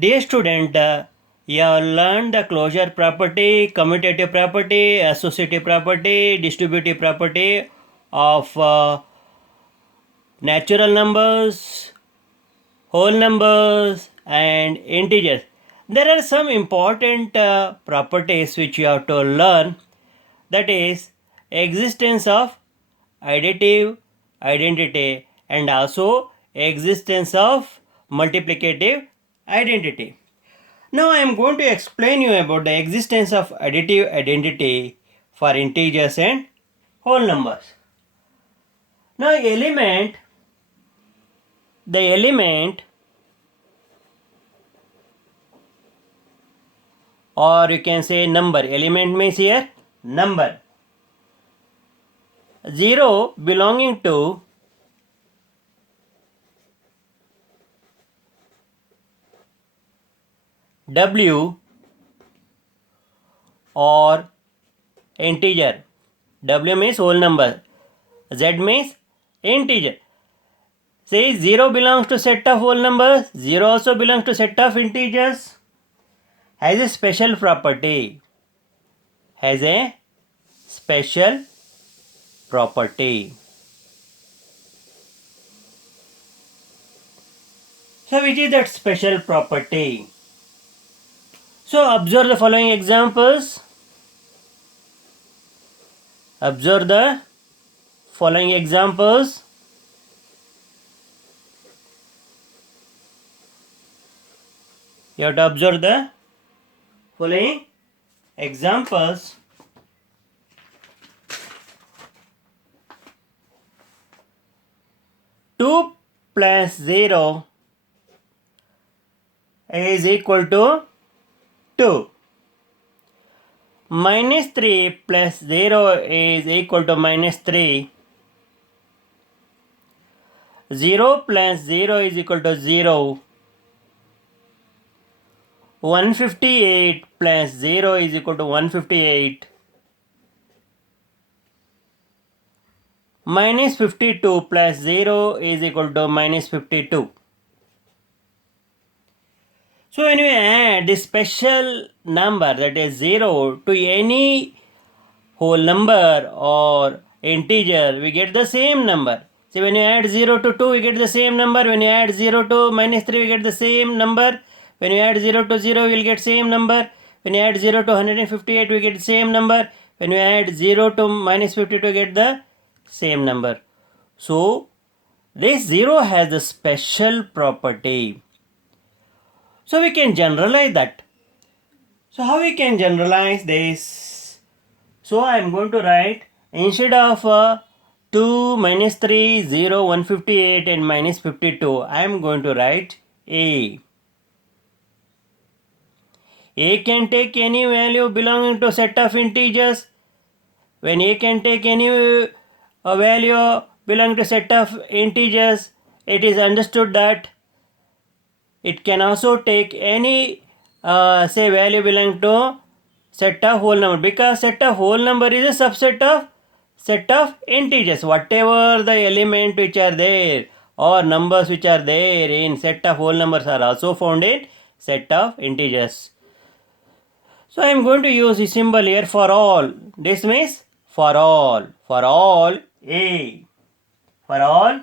Dear student, you have learned the closure property, commutative property, associative property, distributive property of natural numbers, whole numbers and integers. There are some important properties which you have to learn, that is existence of additive identity and also existence of multiplicative identity. Now I am going to explain you about the existence of additive identity for integers and whole numbers. Now the element, or you can say number, element means here number, 0 belonging to W or integer. W means whole number, Z means integer. Say 0 belongs to set of whole numbers, 0 also belongs to set of integers. Has a special property. Has a special property. So which is that special property? So observe the following examples. Observe the following examples. You have to observe the following examples. Two plus 0 is equal to 2. Minus 3 plus 0 is equal to minus 3. 0 plus 0 is equal to 0. 158 plus 0 is equal to 158. Minus 52 plus 0 is equal to minus 52. So when you add this special number, that is 0, to any whole number or integer, we get the same number. See, when you add 0 to 2, we get the same number. When you add 0 to minus 3, we get the same number. When you add 0 to 0, we will get same number. When you add 0 to 158, we get the same number. When you add 0 to minus 52, we get the same number. So, this 0 has a special property. So, we can generalize that. So, how we can generalize this? So, I am going to write, instead of 2, minus 3, 0, 158 and minus 52, I am going to write A. A can take any value belonging to set of integers. When A can take any value belonging to set of integers, it is understood that it can also take any say value belonging to set of whole number, because set of whole number is a subset of set of integers. Whatever the element which are there or numbers which are there in set of whole numbers are also found in set of integers. So I am going to use the symbol here for all. This means for all A, for all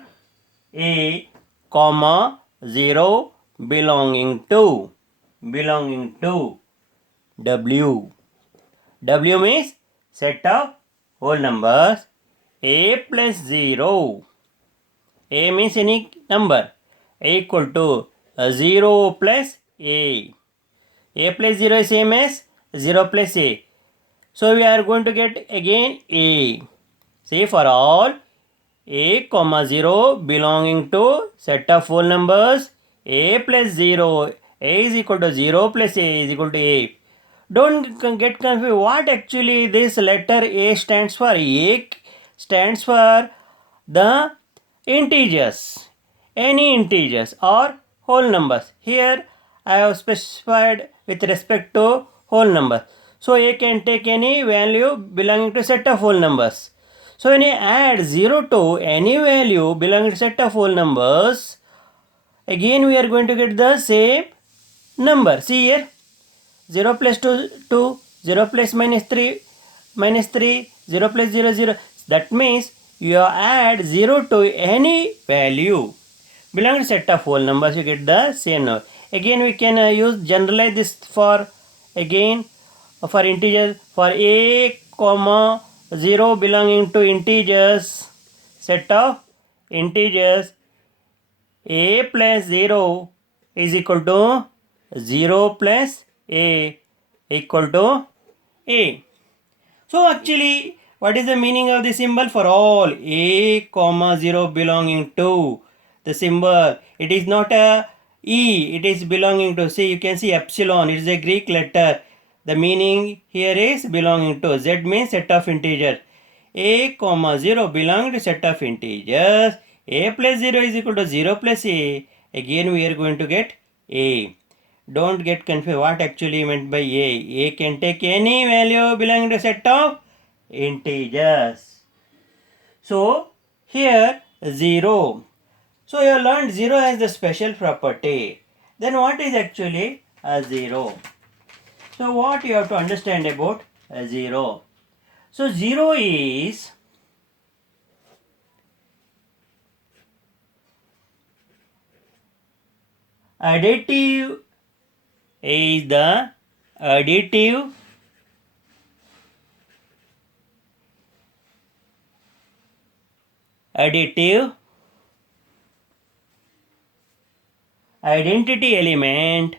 A, comma 0 belonging to W. W means set of whole numbers. A plus 0. A means any number equal to 0 plus A. A plus 0 is same as 0 plus A. So we are going to get again A. Say for all A comma 0 belonging to set of whole numbers, A plus 0, A is equal to 0 plus A is equal to A. Don't get confused what actually this letter A stands for. A stands for the integers, any integers or whole numbers. Here I have specified with respect to whole number. So A can take any value belonging to set of whole numbers. So when you add 0 to any value belonging to set of whole numbers, again we are going to get the same number. See here, 0 plus 2, 2, 0 plus minus 3, minus 3, 0 plus 0, 0. That means you add 0 to any value belonging to set of whole numbers, you get the same number. Again, we can use generalize this for again for integers. For a comma 0 belonging to integers, set of integers, a plus 0 is equal to 0 plus a equal to a. So actually, what is the meaning of the symbol? For all a comma 0 belonging to the symbol, it is not a e, it is belonging to, see, you can see epsilon, it is a Greek letter. The meaning here is belonging to. Z means set of integers. A comma 0 belong to set of integers. A plus 0 is equal to 0 plus a. Again we are going to get a. Don't get confused what actually meant by a. A can take any value belonging to set of integers. So here 0. So you learned 0 has the special property. Then what is actually a 0? So what you have to understand about a 0? So 0 is additive, is the additive identity element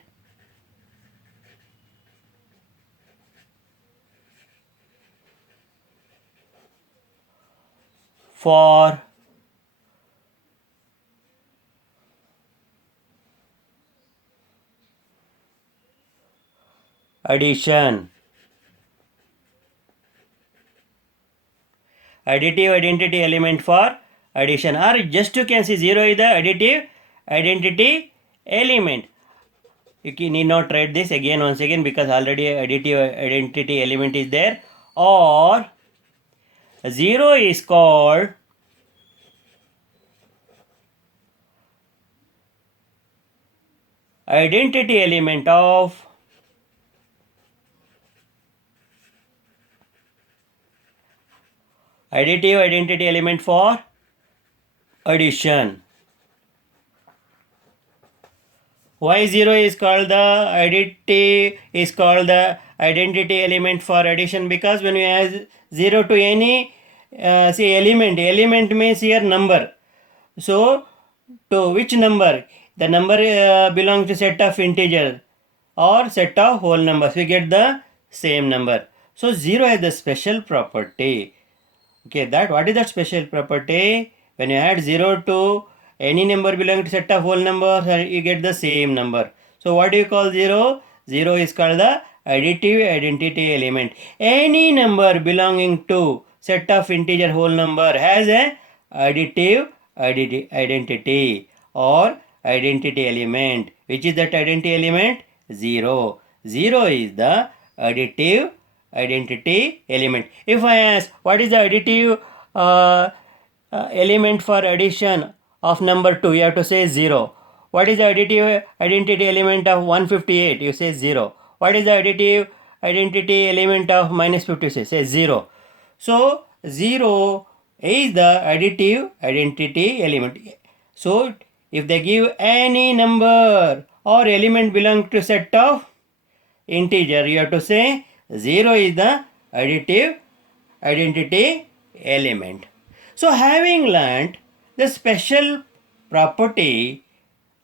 for addition. Additive identity element for addition, or just you can see 0 is the additive identity element. You need not write this again once again because already additive identity element is there. Or 0 is called identity element of additive identity element for addition. Why 0 is called the identity element for addition? Because when you add 0 to any say element means here number. So to which number? The number belongs to set of integer or set of whole numbers. We get the same number. So 0 has the special property. Okay, that what is that special property? When you add 0 to any number belonging to set of whole numbers, you get the same number. So what do you call 0? 0 is called the additive identity element. Any number belonging to set of integer whole number has a additive identity or identity element. Which is that identity element? 0. 0 is the additive identity element. If I ask what is the additive element for addition of number 2, you have to say 0. What is the additive identity element of 158? You say 0. What is the additive identity element of minus 56? Say 0. So 0 is the additive identity element. So if they give any number or element belong to set of integer, you have to say 0 is the additive identity element. So having learnt the special property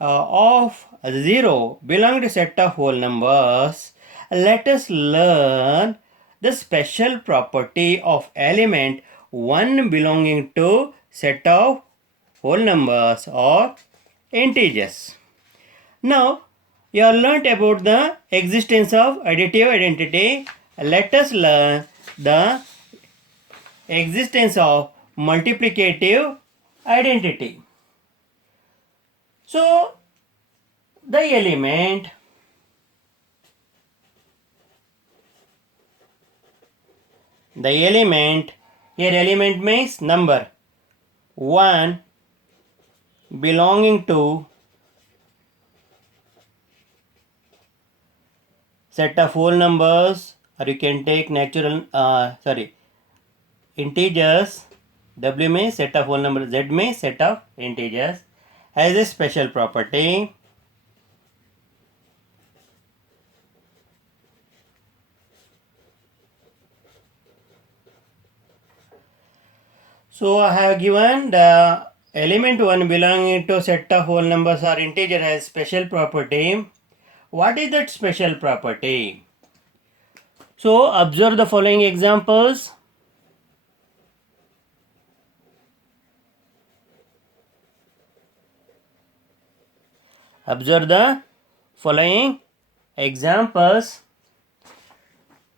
of 0 belonging to set of whole numbers, let us learn the special property of element 1 belonging to set of whole numbers or integers. Now you have learnt about the existence of additive identity. Let us learn the existence of multiplicative identity. So the element here element means number 1 belonging to set of whole numbers, or you can take integers. W means set of whole numbers, Z means set of integers, has a special property. So I have given the element 1 belonging to set of whole numbers or integer has special property. What is that special property? So observe the following examples. Observe the following examples.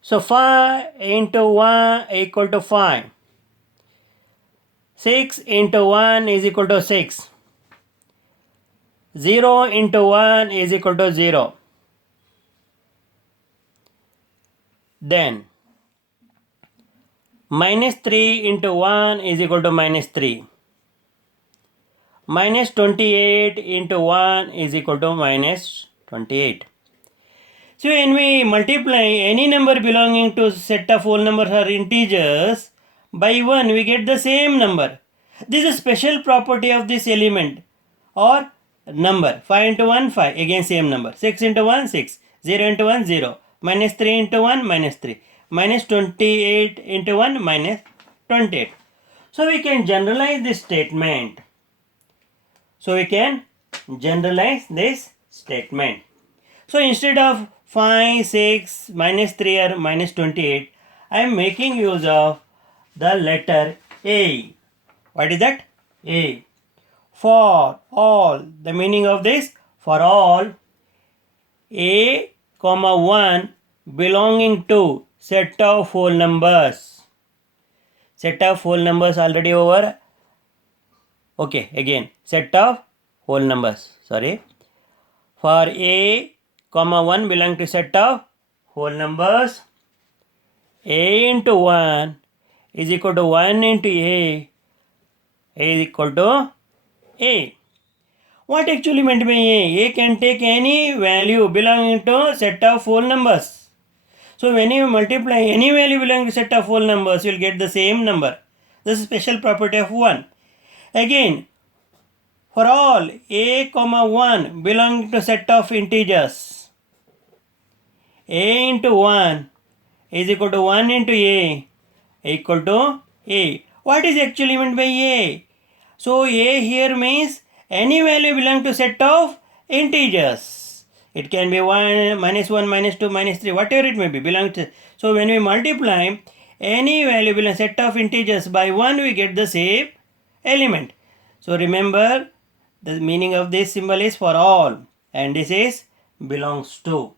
So 5 into 1 equal to 5. 6 into 1 is equal to 6. 0 into 1 is equal to 0. Then minus 3 into 1 is equal to minus 3. Minus 28 into 1 is equal to minus 28. So when we multiply any number belonging to set of whole numbers or integers by 1, we get the same number. This is a special property of this element or number. 5 into 1, 5. Again same number. 6 into 1, 6. 0 into 1, 0. Minus 3 into 1, minus 3. Minus 28 into 1, minus 28. So we can generalize this statement. So instead of 5, 6, minus 3 or minus 28, I am making use of the letter A. What is that? A. For all. The meaning of this, for all A, 1 belonging to set of whole numbers. Set of whole numbers already over. Okay, again, set of whole numbers. Sorry. For A, 1 belong to set of whole numbers. A into 1 is equal to 1 into A is equal to A. What actually meant by A? A can take any value belonging to set of whole numbers. So when you multiply any value belonging to set of whole numbers, you will get the same number. This is special property of 1. Again, for all A, 1 belonging to set of integers, A into 1 is equal to 1 into A equal to A. What is actually meant by A? So A here means any value belong to set of integers. It can be 1, minus 1, minus 2, minus 3, whatever it may be. Belong to. So when we multiply any value belong to set of integers by 1, we get the same element. So remember, the meaning of this symbol is for all, and this is belongs to.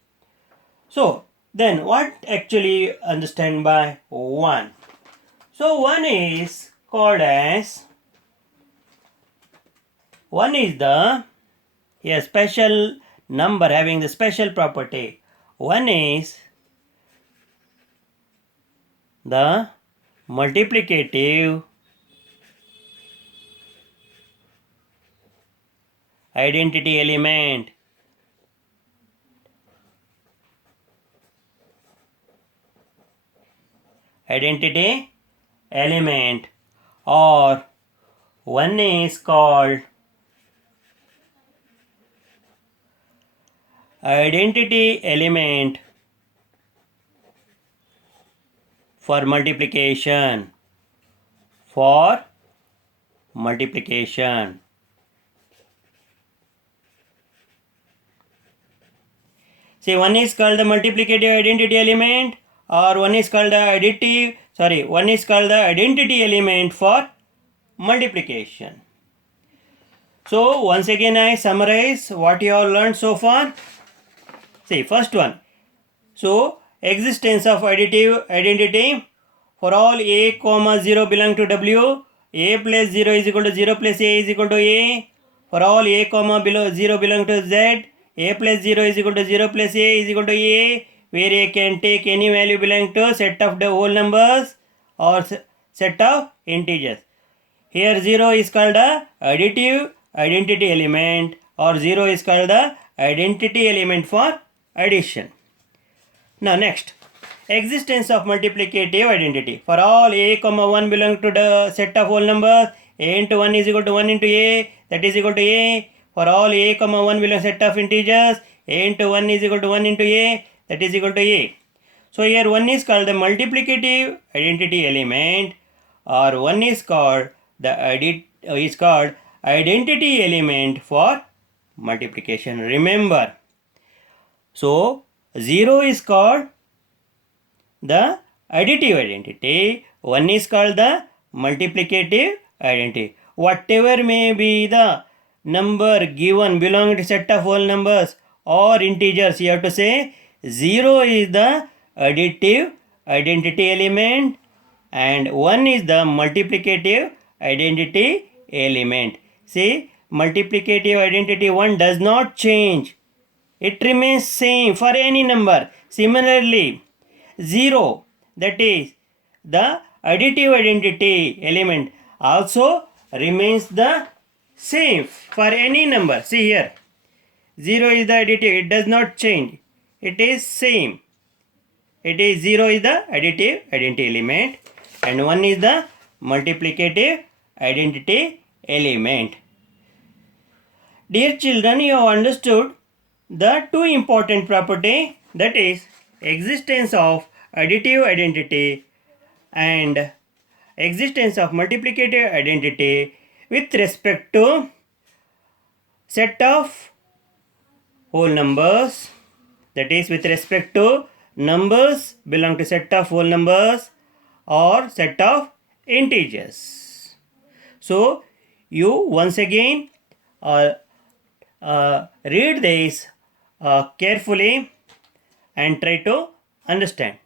So then what actually understand by 1? So 1 is called as, 1 is the a special number having the special property. 1 is the multiplicative identity element. Identity element, or 1 is called identity element for multiplication. For multiplication. See, 1 is called the multiplicative identity element, or 1 is called the 1 is called the identity element for multiplication. So once again I summarize what you have learned so far. See, first one. So existence of additive identity for all A, 0 belong to W. A plus 0 is equal to 0 plus A is equal to A. For all A, 0 belong to Z. A plus 0 is equal to 0 plus A is equal to A, where A can take any value belonging to set of the whole numbers or set of integers. Here 0 is called the additive identity element, or 0 is called the identity element for addition. Now next, existence of multiplicative identity. For all a comma 1 belong to the set of whole numbers, a into 1 is equal to 1 into a, that is equal to a. For all a comma 1 belong set of integers, a into 1 is equal to 1 into a, that is equal to a. So here 1 is called the multiplicative identity element, or 1 is called identity element for multiplication. Remember, so 0 is called the additive identity, 1 is called the multiplicative identity. Whatever may be the number given belonging to set of whole numbers or integers, you have to say 0 is the additive identity element and 1 is the multiplicative identity element. See, multiplicative identity 1 does not change. It remains same for any number. Similarly, 0, that is the additive identity element, also remains the same for any number. See here, 0 is the additive, it does not change, it is same. It is 0 is the additive identity element and 1 is the multiplicative identity element. Dear children, you have understood the two important property, that is existence of additive identity and existence of multiplicative identity with respect to set of whole numbers, that is with respect to numbers belong to set of whole numbers or set of integers. So you once again read this carefully and try to understand.